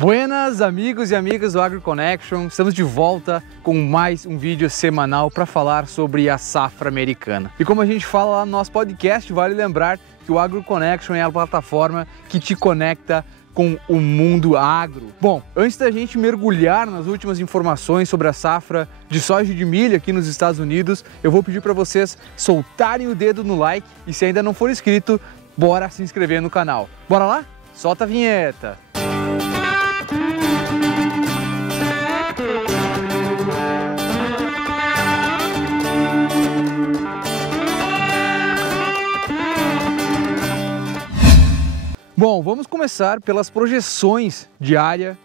Buenas, amigos e amigas do AgroConnection, estamos de volta com mais um vídeo semanal para falar sobre a safra americana. E como a gente fala lá no nosso podcast, vale lembrar que o AgroConnection é a plataforma que te conecta com o mundo agro. Bom, antes da gente mergulhar nas últimas informações sobre a safra de soja e de milho aqui nos Estados Unidos, eu vou pedir para vocês soltarem o dedo no like e se ainda não for inscrito, bora se inscrever no canal. Bora lá? Solta a vinheta! Bom, vamos começar pelas projeções de área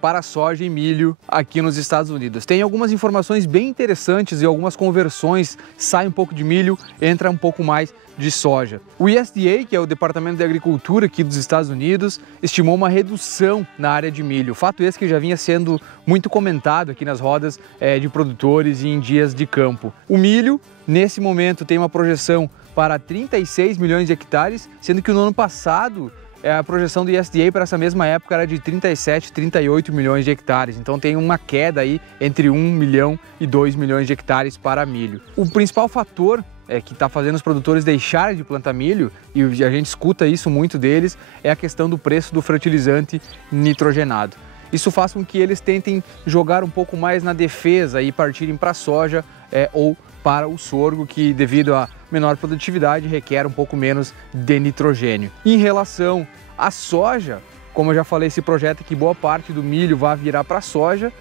para soja e milho aqui nos Estados Unidos. Tem algumas informações bem interessantes e algumas conversões, sai um pouco de milho, entra um pouco mais de soja. O USDA, que é o Departamento de Agricultura aqui dos Estados Unidos, estimou uma redução na área de milho. Fato esse que já vinha sendo muito comentado aqui nas rodas de produtores e em dias de campo. O milho, nesse momento, tem uma projeção para 36 milhões de hectares, sendo que no ano passado a projeção do USDA para essa mesma época era de 37, 38 milhões de hectares. Então tem uma queda aí entre 1 milhão e 2 milhões de hectares para milho. O principal fator que está fazendo os produtores deixarem de plantar milho, e a gente escuta isso muito deles, é a questão do preço do fertilizante nitrogenado. Isso faz com que eles tentem jogar um pouco mais na defesa e partirem para a soja ou para o sorgo, que devido à menor produtividade requer um pouco menos de nitrogênio. Em relação à soja, como eu já falei, esse projeto que boa parte do milho vai virar para a soja,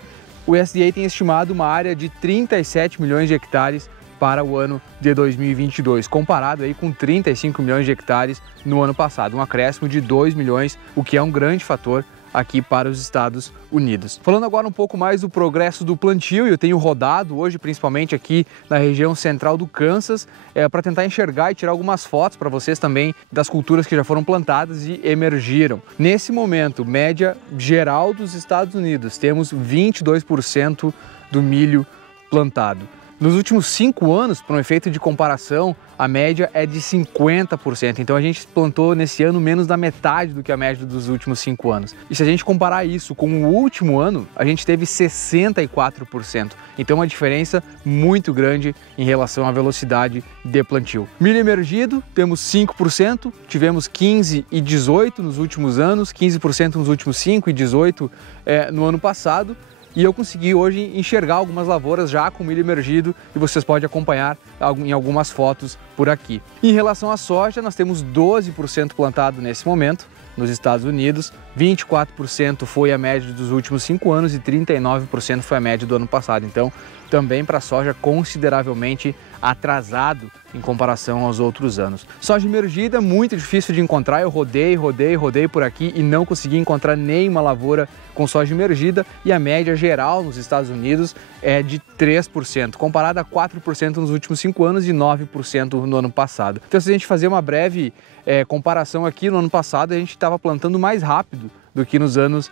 o USDA tem estimado uma área de 37 milhões de hectares para o ano de 2022, comparado aí com 35 milhões de hectares no ano passado, um acréscimo de 2 milhões, o que é um grande fator aqui para os Estados Unidos. Falando agora um pouco mais do progresso do plantio, eu tenho rodado hoje principalmente aqui na região central do Kansas para tentar enxergar e tirar algumas fotos para vocês também das culturas que já foram plantadas e emergiram. Nesse momento, média geral dos Estados Unidos, temos 22% do milho plantado. Nos últimos 5 anos, para um efeito de comparação, a média é de 50%. Então a gente plantou nesse ano menos da metade do que a média dos últimos 5 anos. E se a gente comparar isso com o último ano, a gente teve 64%. Então uma diferença muito grande em relação à velocidade de plantio. Milho emergido, temos 5%, tivemos 15% e 18% nos últimos anos, 15% nos últimos 5% e 18% no ano passado. E eu consegui hoje enxergar algumas lavouras já com milho emergido e vocês podem acompanhar em algumas fotos por aqui. Em relação à soja, nós temos 12% plantado nesse momento nos Estados Unidos, 24% foi a média dos últimos 5 anos e 39% foi a média do ano passado. Então, também para a soja consideravelmente atrasado em comparação aos outros anos. Soja emergida, muito difícil de encontrar, eu rodei por aqui e não consegui encontrar nenhuma lavoura com soja emergida e a média geral nos Estados Unidos é de 3%, comparada a 4% nos últimos 5 anos e 9% no ano passado. Então, se a gente fazer uma breve comparação aqui, no ano passado a gente estava plantando mais rápido do que nos anos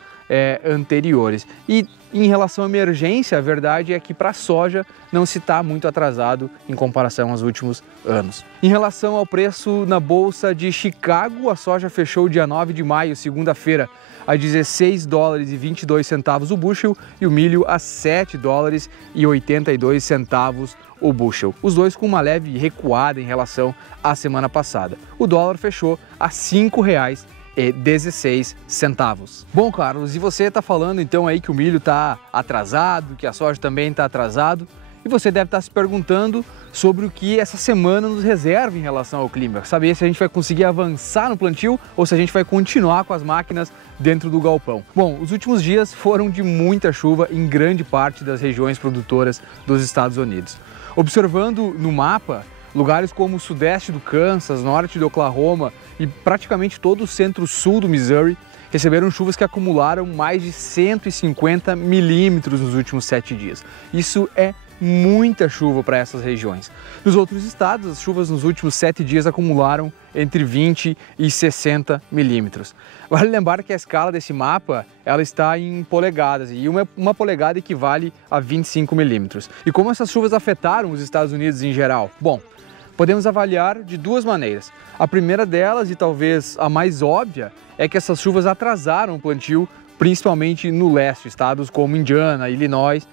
anteriores. E em relação à emergência, a verdade é que para a soja não se está muito atrasado em comparação aos últimos anos. Em relação ao preço na Bolsa de Chicago, a soja fechou dia 9 de maio, segunda-feira, a 16 dólares e 22 centavos o bushel e o milho a 7 dólares e 82 centavos o bushel. Os dois com uma leve recuada em relação à semana passada. O dólar fechou a R$ 5,16. Bom, Carlos, e você está falando então aí que o milho está atrasado, que a soja também está atrasado, e você deve estar se perguntando sobre o que essa semana nos reserva em relação ao clima, saber se a gente vai conseguir avançar no plantio ou se a gente vai continuar com as máquinas dentro do galpão. Bom, os últimos dias foram de muita chuva em grande parte das regiões produtoras dos Estados Unidos. Observando no mapa, lugares como o sudeste do Kansas, norte de Oklahoma e praticamente todo o centro-sul do Missouri receberam chuvas que acumularam mais de 150 milímetros nos últimos 7 dias. Isso é muita chuva para essas regiões. Nos outros estados, as chuvas nos últimos 7 dias acumularam entre 20 e 60 milímetros. Vale lembrar que a escala desse mapa ela está em polegadas e uma polegada equivale a 25 milímetros. E como essas chuvas afetaram os Estados Unidos em geral? Bom, podemos avaliar de duas maneiras. A primeira delas, e talvez a mais óbvia, é que essas chuvas atrasaram o plantio principalmente no leste, estados como Indiana, Illinois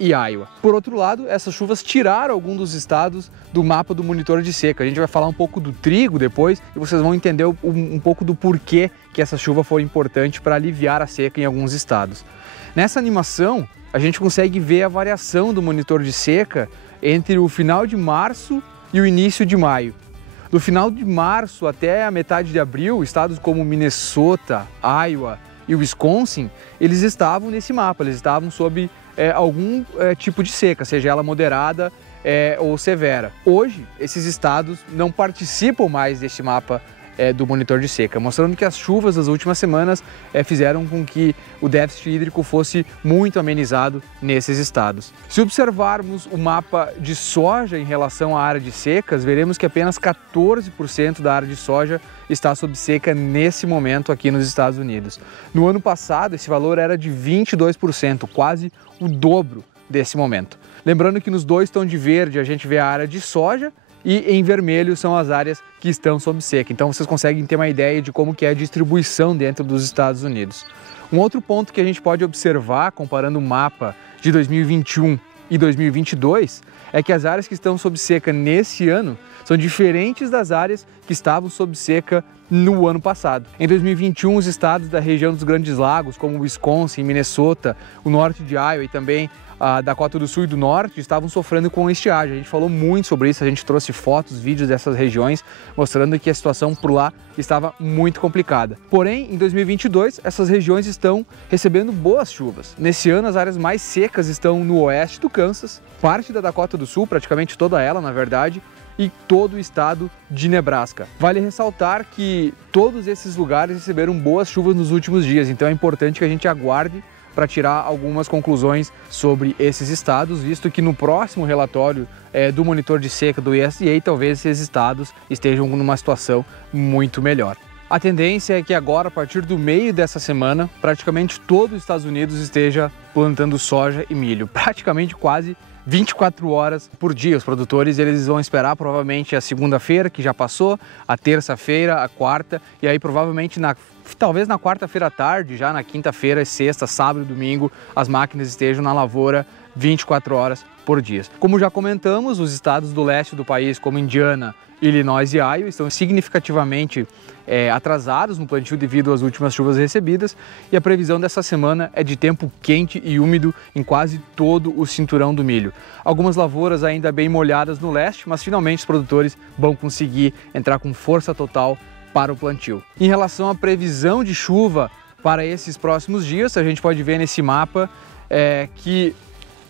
e Iowa. Por outro lado, essas chuvas tiraram alguns dos estados do mapa do monitor de seca. A gente vai falar um pouco do trigo depois e vocês vão entender um pouco do porquê que essa chuva foi importante para aliviar a seca em alguns estados. Nessa animação, a gente consegue ver a variação do monitor de seca entre o final de março e o início de maio. Do final de março até a metade de abril, estados como Minnesota, Iowa e Wisconsin, eles estavam nesse mapa, eles estavam sob algum tipo de seca, seja ela moderada ou severa. Hoje, esses estados não participam mais desse mapa do monitor de seca, mostrando que as chuvas das últimas semanas fizeram com que o déficit hídrico fosse muito amenizado nesses estados. Se observarmos o mapa de soja em relação à área de secas, veremos que apenas 14% da área de soja está sob seca nesse momento aqui nos Estados Unidos. No ano passado, esse valor era de 22%, quase o dobro desse momento. Lembrando que nos dois tons de verde a gente vê a área de soja e em vermelho são as áreas que estão sob seca. Então vocês conseguem ter uma ideia de como que é a distribuição dentro dos Estados Unidos. Um outro ponto que a gente pode observar, comparando o mapa de 2021 e 2022, é que as áreas que estão sob seca nesse ano são diferentes das áreas que estavam sob seca no ano passado. Em 2021, os estados da região dos Grandes Lagos, como Wisconsin, Minnesota, o norte de Iowa e também a Dakota do Sul e do Norte, estavam sofrendo com estiagem. A gente falou muito sobre isso, a gente trouxe fotos, vídeos dessas regiões, mostrando que a situação por lá estava muito complicada. Porém, em 2022, essas regiões estão recebendo boas chuvas. Nesse ano, as áreas mais secas estão no oeste do Kansas, parte da Dakota do Sul, praticamente toda ela, na verdade, e todo o estado de Nebraska. Vale ressaltar que todos esses lugares receberam boas chuvas nos últimos dias, então é importante que a gente aguarde para tirar algumas conclusões sobre esses estados, visto que no próximo relatório do monitor de seca do USDA, talvez esses estados estejam numa situação muito melhor. A tendência é que agora, a partir do meio dessa semana, praticamente todo os Estados Unidos esteja plantando soja e milho, praticamente quase 24 horas por dia. Os produtores eles vão esperar provavelmente a segunda-feira, que já passou, a terça-feira, a quarta, e aí provavelmente talvez na quarta-feira à tarde, já na quinta-feira, sexta, sábado e domingo, as máquinas estejam na lavoura 24 horas por dia. Como já comentamos, os estados do leste do país, como Indiana, Illinois e Iowa, estão significativamente atrasados no plantio devido às últimas chuvas recebidas, e a previsão dessa semana é de tempo quente e úmido em quase todo o cinturão do milho. Algumas lavouras ainda bem molhadas no leste, mas finalmente os produtores vão conseguir entrar com força total para o plantio. Em relação à previsão de chuva para esses próximos dias, a gente pode ver nesse mapa que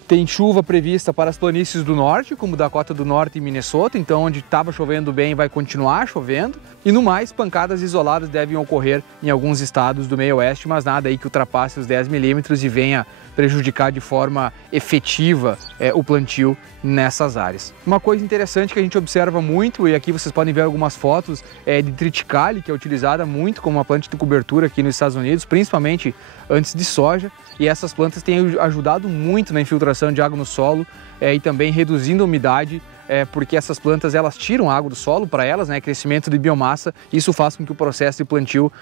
tem chuva prevista para as planícies do norte, como Dakota do Norte e Minnesota, então onde estava chovendo bem vai continuar chovendo. E no mais, pancadas isoladas devem ocorrer em alguns estados do meio oeste, mas nada aí que ultrapasse os 10 milímetros e venha prejudicar de forma efetiva o plantio nessas áreas. Uma coisa interessante que a gente observa muito, e aqui vocês podem ver algumas fotos de triticale, que é utilizada muito como uma planta de cobertura aqui nos Estados Unidos, principalmente antes de soja, e essas plantas têm ajudado muito na infiltração de água no solo e também reduzindo a umidade, porque essas plantas elas tiram água do solo para elas, crescimento de biomassa. Isso faz com que o processo de plantio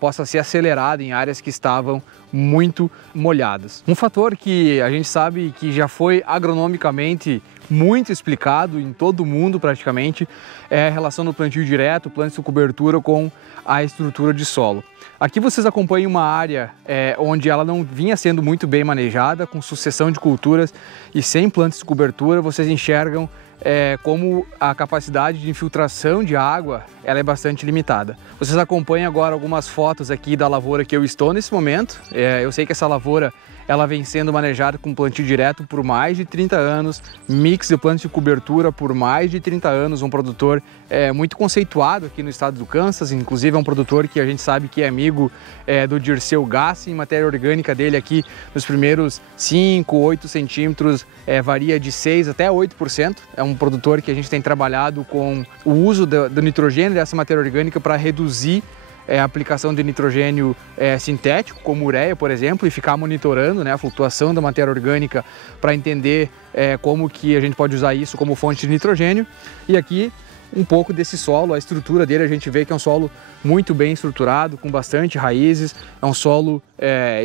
possa ser acelerado em áreas que estavam muito molhadas. Um fator que a gente sabe que já foi agronomicamente muito explicado em todo o mundo praticamente é a relação do plantio direto, plantio de cobertura com a estrutura de solo. Aqui vocês acompanham uma área onde ela não vinha sendo muito bem manejada, com sucessão de culturas e sem plantas de cobertura. Vocês enxergam como a capacidade de infiltração de água ela é bastante limitada. Vocês acompanham agora algumas fotos aqui da lavoura que eu estou nesse momento. Eu sei que essa lavoura ela vem sendo manejada com plantio direto por mais de 30 anos, mix de plantas de cobertura por mais de 30 anos, um produtor muito conceituado aqui no estado do Kansas, inclusive é um produtor que a gente sabe que é amigo do Dirceu Gassi. Em matéria orgânica dele aqui nos primeiros 5, 8 centímetros varia de 6 até 8%, é um produtor que a gente tem trabalhado com o uso do nitrogênio dessa matéria orgânica para reduzir a aplicação de nitrogênio sintético, como ureia, por exemplo, e ficar monitorando a flutuação da matéria orgânica para entender como que a gente pode usar isso como fonte de nitrogênio. E aqui um pouco desse solo. A estrutura dele, a gente vê que é um solo muito bem estruturado, com bastante raízes. É um solo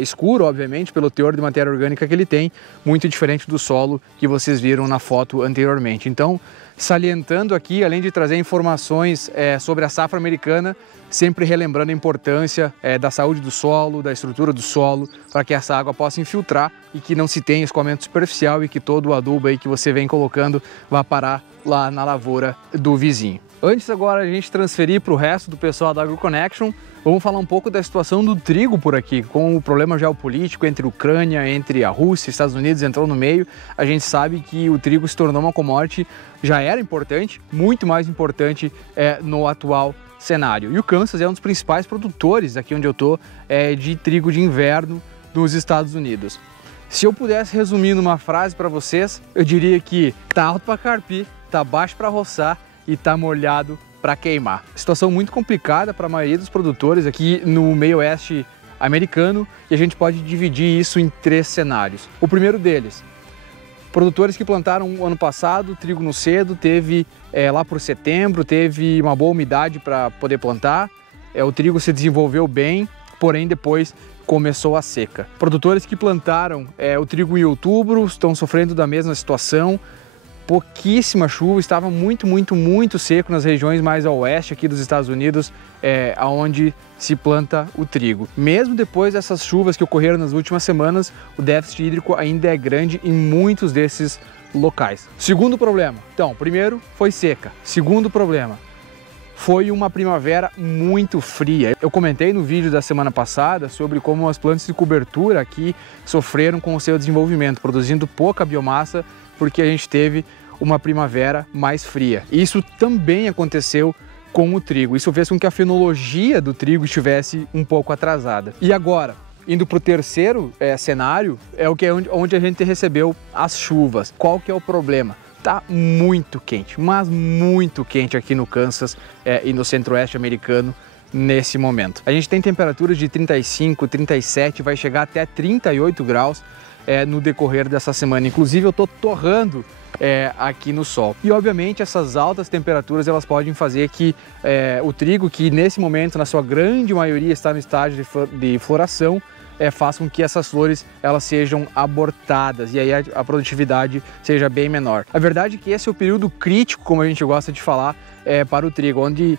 escuro, obviamente, pelo teor de matéria orgânica que ele tem, muito diferente do solo que vocês viram na foto anteriormente. Então, salientando aqui, além de trazer informações sobre a safra americana, sempre relembrando a importância da saúde do solo, da estrutura do solo, para que essa água possa infiltrar e que não se tenha escoamento superficial e que todo o adubo aí que você vem colocando vá parar lá na lavoura do vizinho. Antes agora a gente transferir para o resto do pessoal da AgroConnection, vamos falar um pouco da situação do trigo por aqui. Com o problema geopolítico entre Ucrânia, entre a Rússia e Estados Unidos entrou no meio, a gente sabe que o trigo se tornou uma commodity, já era importante, muito mais importante no atual cenário. E o Kansas é um dos principais produtores, aqui onde eu estou, de trigo de inverno dos Estados Unidos. Se eu pudesse resumir numa frase para vocês, eu diria que tá alto para carpir, tá baixo para roçar e tá molhado para queimar. Situação muito complicada para a maioria dos produtores aqui no meio oeste americano, e a gente pode dividir isso em 3 cenários. O primeiro deles, produtores que plantaram ano passado trigo no cedo, teve lá por setembro, teve uma boa umidade para poder plantar, o trigo se desenvolveu bem, porém depois começou a seca. Produtores que plantaram o trigo em outubro estão sofrendo da mesma situação, pouquíssima chuva, estava muito seco nas regiões mais ao oeste aqui dos Estados Unidos, aonde se planta o trigo. Mesmo depois dessas chuvas que ocorreram nas últimas semanas, o déficit hídrico ainda é grande em muitos desses locais. Segundo problema, então, primeiro foi seca. Segundo problema, foi uma primavera muito fria. Eu comentei no vídeo da semana passada sobre como as plantas de cobertura aqui sofreram com o seu desenvolvimento, produzindo pouca biomassa, porque a gente teve uma primavera mais fria. Isso também aconteceu com o trigo. Isso fez com que a fenologia do trigo estivesse um pouco atrasada. E agora, indo para o terceiro cenário, onde a gente recebeu as chuvas. Qual que é o problema? Tá muito quente, mas muito quente aqui no Kansas e no centro-oeste americano nesse momento. A gente tem temperaturas de 35, 37, vai chegar até 38 graus no decorrer dessa semana. Inclusive eu tô torrando aqui no sol. E obviamente essas altas temperaturas elas podem fazer que o trigo, que nesse momento na sua grande maioria está no estágio de floração, façam com que essas flores elas sejam abortadas e aí a produtividade seja bem menor. A verdade é que esse é o período crítico, como a gente gosta de falar, para o trigo, onde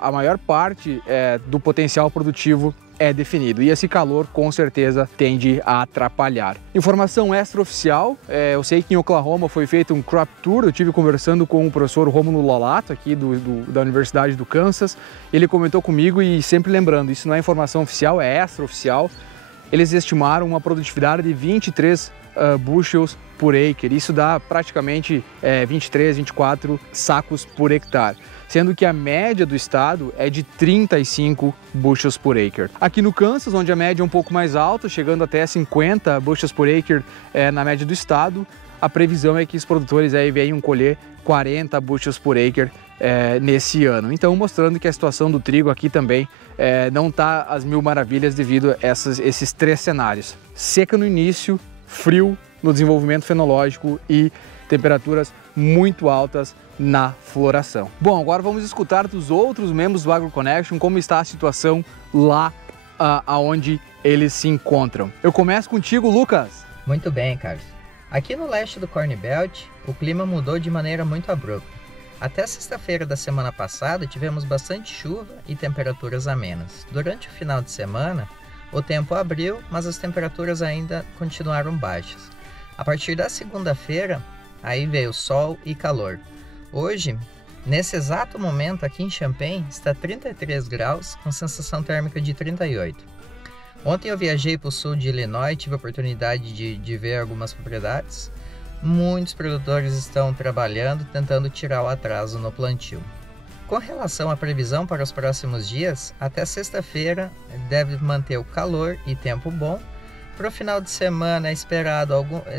a maior parte do potencial produtivo é definido, e esse calor com certeza tende a atrapalhar. Informação extraoficial, eu sei que em Oklahoma foi feito um crop tour, eu estive conversando com o professor Rômulo Lolato aqui da Universidade do Kansas, ele comentou comigo, e sempre lembrando, isso não é informação oficial, é extraoficial, eles estimaram uma produtividade de 23 bushels por acre, isso dá praticamente 23, 24 sacos por hectare, sendo que a média do estado é de 35 bushels por acre. Aqui no Kansas, onde a média é um pouco mais alta, chegando até 50 bushels por acre na média do estado, a previsão é que os produtores venham colher 40 bushels por acre nesse ano. Então, mostrando que a situação do trigo aqui também não está às mil maravilhas devido a esses 3 cenários. Seca no início, frio no desenvolvimento fenológico e temperaturas muito altas na floração. Bom, agora vamos escutar dos outros membros do AgroConnection como está a situação lá aonde eles se encontram. Eu começo contigo, Lucas. Muito bem, Carlos. Aqui no leste do Corn Belt, o clima mudou de maneira muito abrupta. Até sexta-feira da semana passada tivemos bastante chuva e temperaturas amenas. Durante o final de semana, o tempo abriu, mas as temperaturas ainda continuaram baixas. A partir da segunda-feira, aí veio sol e calor. Hoje, nesse exato momento aqui em Champaign, está 33 graus, com sensação térmica de 38. Ontem eu viajei para o sul de Illinois, tive a oportunidade de ver algumas propriedades. Muitos produtores estão trabalhando, tentando tirar o atraso no plantio. Com relação à previsão para os próximos dias, até sexta-feira deve manter o calor e tempo bom. Para o final de semana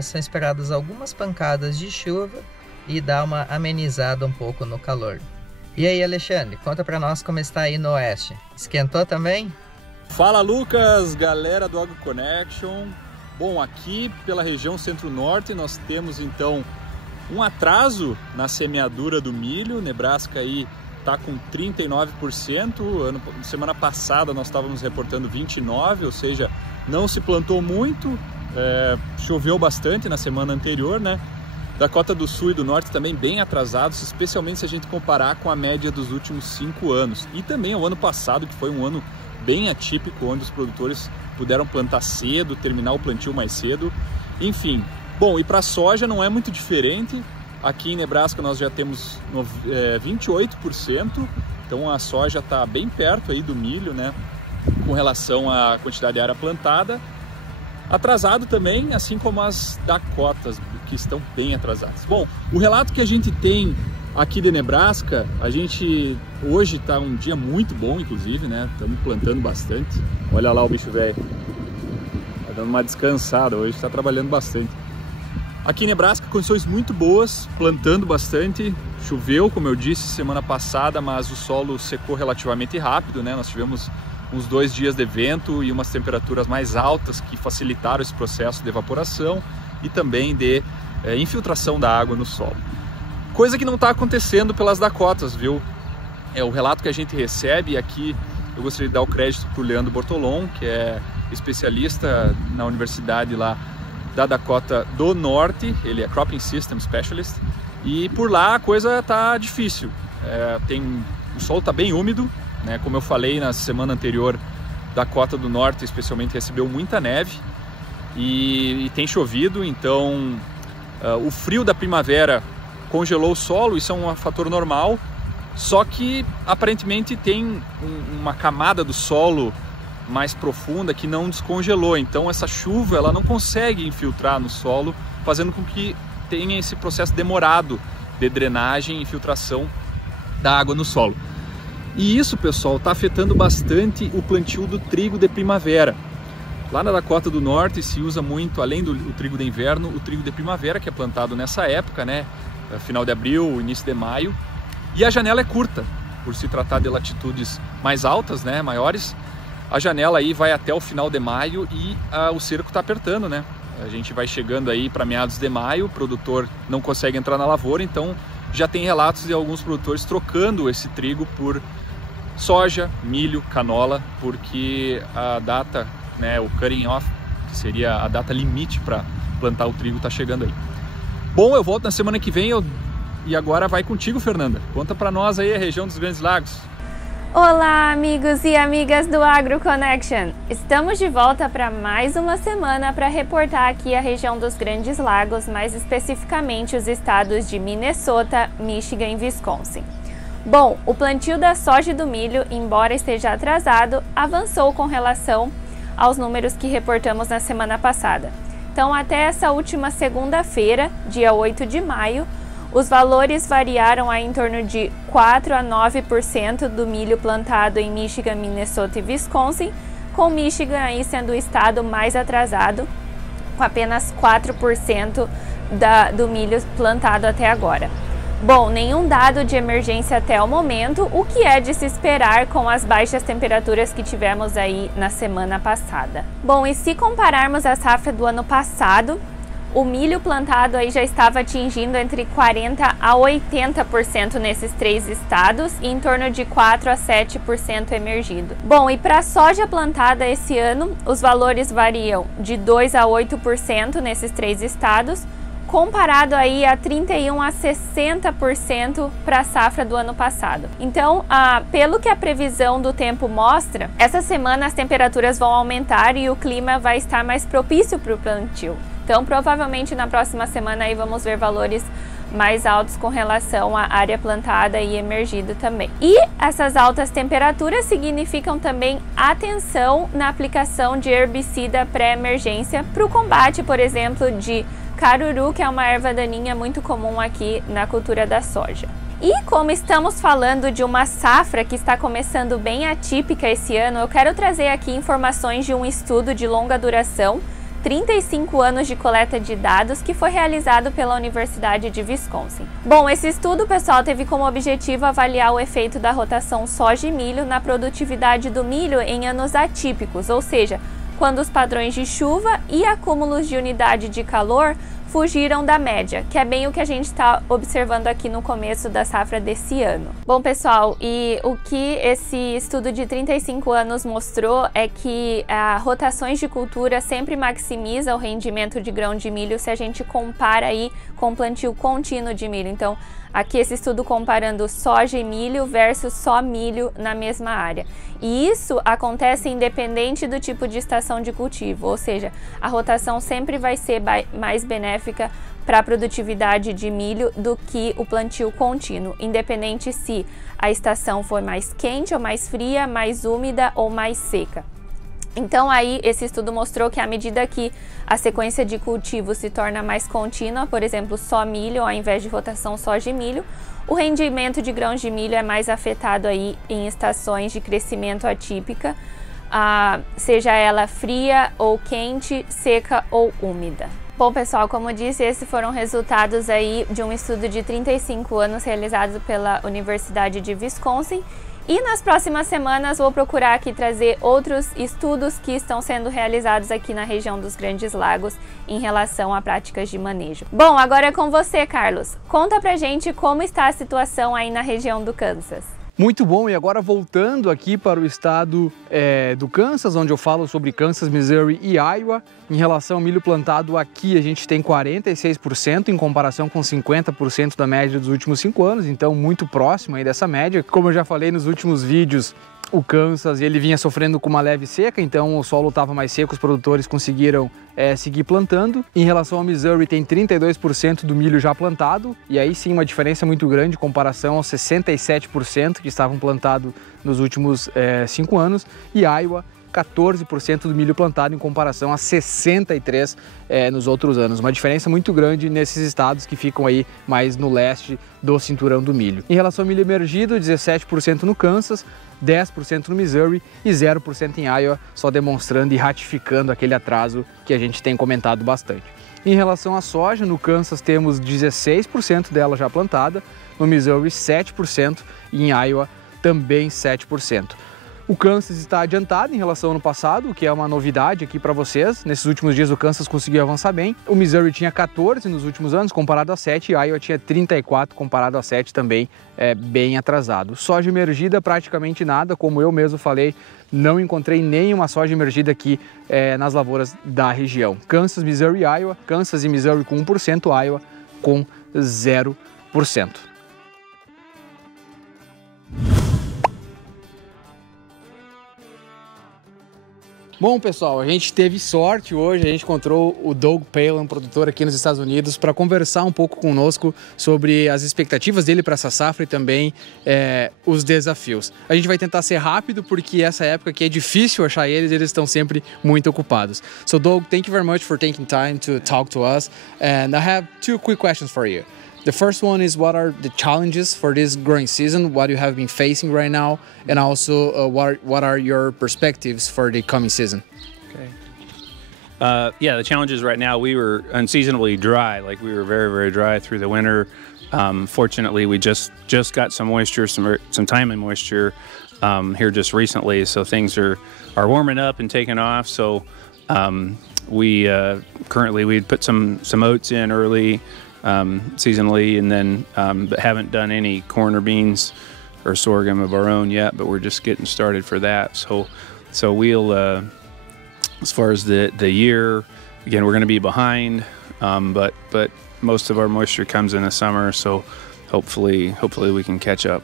são esperadas algumas pancadas de chuva e dá uma amenizada um pouco no calor. E aí, Alexandre, conta para nós como está aí no oeste. Esquentou também? Fala, Lucas, galera do AgroConnection. Bom, aqui pela região centro-norte nós temos então um atraso na semeadura do milho. Nebraska aí está com 39%, semana passada nós estávamos reportando 29%, ou seja, não se plantou muito, choveu bastante na semana anterior, né? Dakota do Sul e do Norte também bem atrasados, especialmente se a gente comparar com a média dos últimos 5 anos. E também o ano passado, que foi um ano bem atípico, onde os produtores puderam plantar cedo, terminar o plantio mais cedo, enfim. Bom, e para a soja não é muito diferente. Aqui em Nebraska nós já temos 28%, então a soja está bem perto aí do milho, né, com relação à quantidade de área plantada. Atrasado também, assim como as Dakotas, que estão bem atrasadas. Bom, o relato que a gente tem aqui de Nebraska, hoje está um dia muito bom, inclusive, né? Estamos plantando bastante. Olha lá o bicho velho, tá dando uma descansada hoje, está trabalhando bastante. Aqui em Nebraska, condições muito boas, plantando bastante. Choveu, como eu disse, semana passada, mas o solo secou relativamente rápido, né? Nós tivemos uns 2 dias de vento e umas temperaturas mais altas que facilitaram esse processo de evaporação e também de infiltração da água no solo. Coisa que não está acontecendo pelas Dakotas, viu? É o relato que a gente recebe, e aqui eu gostaria de dar o crédito para o Leandro Bortolom, que é especialista na universidade lá da Dakota do Norte, ele é Cropping System Specialist, e por lá a coisa tá difícil. O solo está bem úmido, né? Como eu falei na semana anterior, Dakota do Norte especialmente recebeu muita neve e tem chovido, então o frio da primavera congelou o solo, isso é um fator normal, só que aparentemente tem uma camada do solo mais profunda que não descongelou, então essa chuva ela não consegue infiltrar no solo, fazendo com que tenha esse processo demorado de drenagem e infiltração da água no solo. E isso, pessoal, está afetando bastante o plantio do trigo de primavera. Lá na Dakota do Norte se usa muito, além do trigo de inverno, o trigo de primavera, que é plantado nessa época, né? Final de abril, início de maio. E a janela é curta, por se tratar de latitudes mais altas, né? Maiores. A janela aí vai até o final de maio e o cerco está apertando, né? A gente vai chegando aí para meados de maio, o produtor não consegue entrar na lavoura, então já tem relatos de alguns produtores trocando esse trigo por soja, milho, canola, porque a data, né, o cutting off, que seria a data limite para plantar o trigo, está chegando aí. Bom, eu volto na semana que vem e agora vai contigo, Fernanda. Conta para nós aí a região dos Grandes Lagos. Olá, amigos e amigas do Agro Connection! Estamos de volta para mais uma semana para reportar aqui a região dos Grandes Lagos, mais especificamente os estados de Minnesota, Michigan e Wisconsin. Bom, o plantio da soja e do milho, embora esteja atrasado, avançou com relação aos números que reportamos na semana passada. Então, até essa última segunda-feira, dia 8 de maio, os valores variaram em torno de 4 a 9% do milho plantado em Michigan, Minnesota e Wisconsin, com Michigan aí sendo o estado mais atrasado, com apenas 4% do milho plantado até agora. Bom, nenhum dado de emergência até o momento, o que é de se esperar com as baixas temperaturas que tivemos aí na semana passada. Bom, e se compararmos a safra do ano passado, o milho plantado aí já estava atingindo entre 40% a 80% nesses 3 estados e em torno de 4% a 7% emergido. Bom, e para a soja plantada esse ano, os valores variam de 2% a 8% nesses 3 estados, comparado aí a 31% a 60% para a safra do ano passado. Então, pelo que a previsão do tempo mostra, essa semana as temperaturas vão aumentar e o clima vai estar mais propício para o plantio. Então, provavelmente na próxima semana aí vamos ver valores mais altos com relação à área plantada e emergida também. E essas altas temperaturas significam também atenção na aplicação de herbicida pré-emergência para o combate, por exemplo, de caruru, que é uma erva daninha muito comum aqui na cultura da soja. E como estamos falando de uma safra que está começando bem atípica esse ano, eu quero trazer aqui informações de um estudo de longa duração, 35 anos de coleta de dados, que foi realizado pela Universidade de Wisconsin. Bom, esse estudo, pessoal, teve como objetivo avaliar o efeito da rotação soja e milho na produtividade do milho em anos atípicos, ou seja, quando os padrões de chuva e acúmulos de unidade de calor fugiram da média, que é bem o que a gente está observando aqui no começo da safra desse ano. Bom, pessoal, e o que esse estudo de 35 anos mostrou é que rotações de cultura sempre maximiza o rendimento de grão de milho se a gente compara aí com o plantio contínuo de milho. Então, aqui esse estudo comparando soja e milho versus só milho na mesma área. E isso acontece independente do tipo de estação de cultivo, ou seja, a rotação sempre vai ser mais benéfica para a produtividade de milho do que o plantio contínuo, independente se a estação for mais quente ou mais fria, mais úmida ou mais seca. Então aí esse estudo mostrou que à medida que a sequência de cultivo se torna mais contínua, por exemplo, só milho ao invés de rotação soja e milho, o rendimento de grãos de milho é mais afetado aí em estações de crescimento atípica, seja ela fria ou quente, seca ou úmida. Bom, pessoal, como disse, esses foram resultados aí de um estudo de 35 anos realizado pela Universidade de Wisconsin. E nas próximas semanas vou procurar aqui trazer outros estudos que estão sendo realizados aqui na região dos Grandes Lagos em relação a práticas de manejo. Bom, agora é com você, Carlos. Conta pra gente como está a situação aí na região do Kansas. Muito bom, e agora voltando aqui para o estado do Kansas, onde eu falo sobre Kansas, Missouri e Iowa. Em relação ao milho plantado aqui, a gente tem 46% em comparação com 50% da média dos últimos 5 anos, então muito próximo aí dessa média. Como eu já falei nos últimos vídeos, o Kansas ele vinha sofrendo com uma leve seca, então o solo estava mais seco, os produtores conseguiram seguir plantando. Em relação ao Missouri, tem 32% do milho já plantado, e aí sim uma diferença muito grande em comparação aos 67% que estavam plantados nos últimos 5 anos, e Iowa 14% do milho plantado em comparação a 63% nos outros anos. Uma diferença muito grande nesses estados que ficam aí mais no leste do cinturão do milho. Em relação ao milho emergido, 17% no Kansas, 10% no Missouri e 0% em Iowa, só demonstrando e ratificando aquele atraso que a gente tem comentado bastante. Em relação à soja, no Kansas temos 16% dela já plantada, no Missouri 7% e em Iowa também 7%. O Kansas está adiantado em relação ao ano passado, o que é uma novidade aqui para vocês. Nesses últimos dias o Kansas conseguiu avançar bem. O Missouri tinha 14 nos últimos anos, comparado a 7, e Iowa tinha 34, comparado a 7, também bem atrasado. Soja emergida, praticamente nada, como eu mesmo falei, não encontrei nenhuma soja emergida aqui nas lavouras da região. Kansas, Missouri e Iowa, Kansas e Missouri com 1%, Iowa com 0%. Bom, pessoal, a gente teve sorte hoje, a gente encontrou o Doug Palin, produtor aqui nos Estados Unidos, para conversar um pouco conosco sobre as expectativas dele para essa safra e também os desafios. A gente vai tentar ser rápido porque essa época aqui é difícil achar eles estão sempre muito ocupados. So Doug, thank you very much for taking time to talk to us, and I have 2 quick questions for you. The first one is, what are the challenges for this growing season, what you have been facing right now, and also what are your perspectives for the coming season? Okay. Yeah, the challenges right now, we were unseasonably dry. Like, we were very, very dry through the winter. Fortunately, we just got some moisture, some timely moisture here just recently, so things are warming up and taking off. So we currently we'd put some oats in early. Seasonally, and then but haven't done any corn or beans or sorghum of our own yet, but we're just getting started for that. So we'll as far as the year, again, we're going to be behind, but most of our moisture comes in the summer, so hopefully we can catch up.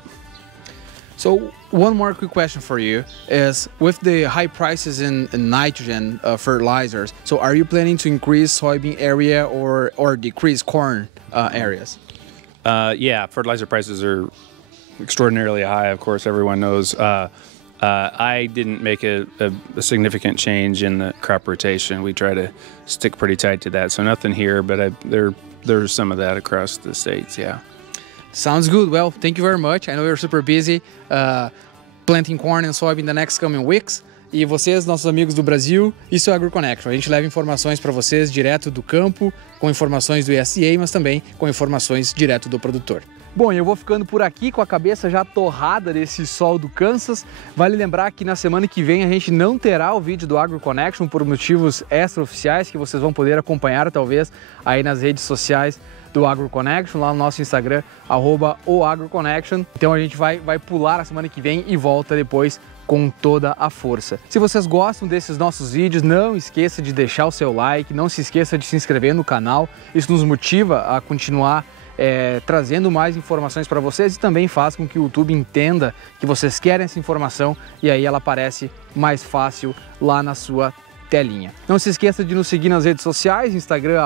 So one more quick question for you is, with the high prices in nitrogen fertilizers, so are you planning to increase soybean area or decrease corn areas? Yeah, fertilizer prices are extraordinarily high, of course, everyone knows. I didn't make a significant change in the crop rotation. We try to stick pretty tight to that, so nothing here, but there's some of that across the states, yeah. Sounds good. Well, thank you very much. I know you're super busy planting corn and soybean in the next coming weeks. E vocês, nossos amigos do Brasil, isso é o AgroConnection. A gente leva informações para vocês direto do campo, com informações do USDA, mas também com informações direto do produtor. Bom, eu vou ficando por aqui com a cabeça já torrada desse sol do Kansas. Vale lembrar que na semana que vem a gente não terá o vídeo do Agro Connection por motivos extraoficiais que vocês vão poder acompanhar talvez aí nas redes sociais do Agro Connection, lá no nosso Instagram, @oagroconnection. Então a gente vai pular a semana que vem e volta depois com toda a força. Se vocês gostam desses nossos vídeos, não esqueça de deixar o seu like, não se esqueça de se inscrever no canal. Isso nos motiva a continuar trazendo mais informações para vocês e também faz com que o YouTube entenda que vocês querem essa informação e aí ela aparece mais fácil lá na sua telinha. Não se esqueça de nos seguir nas redes sociais, Instagram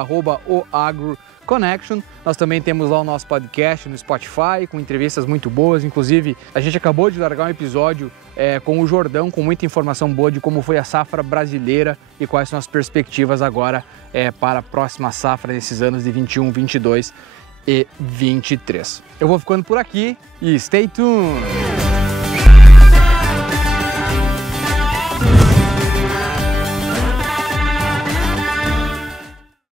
@oagroconnection. Nós também temos lá o nosso podcast no Spotify com entrevistas muito boas, inclusive a gente acabou de largar um episódio com o Jordão com muita informação boa de como foi a safra brasileira e quais são as perspectivas agora para a próxima safra nesses anos de 21, 22 e 23. Eu vou ficando por aqui e stay tuned!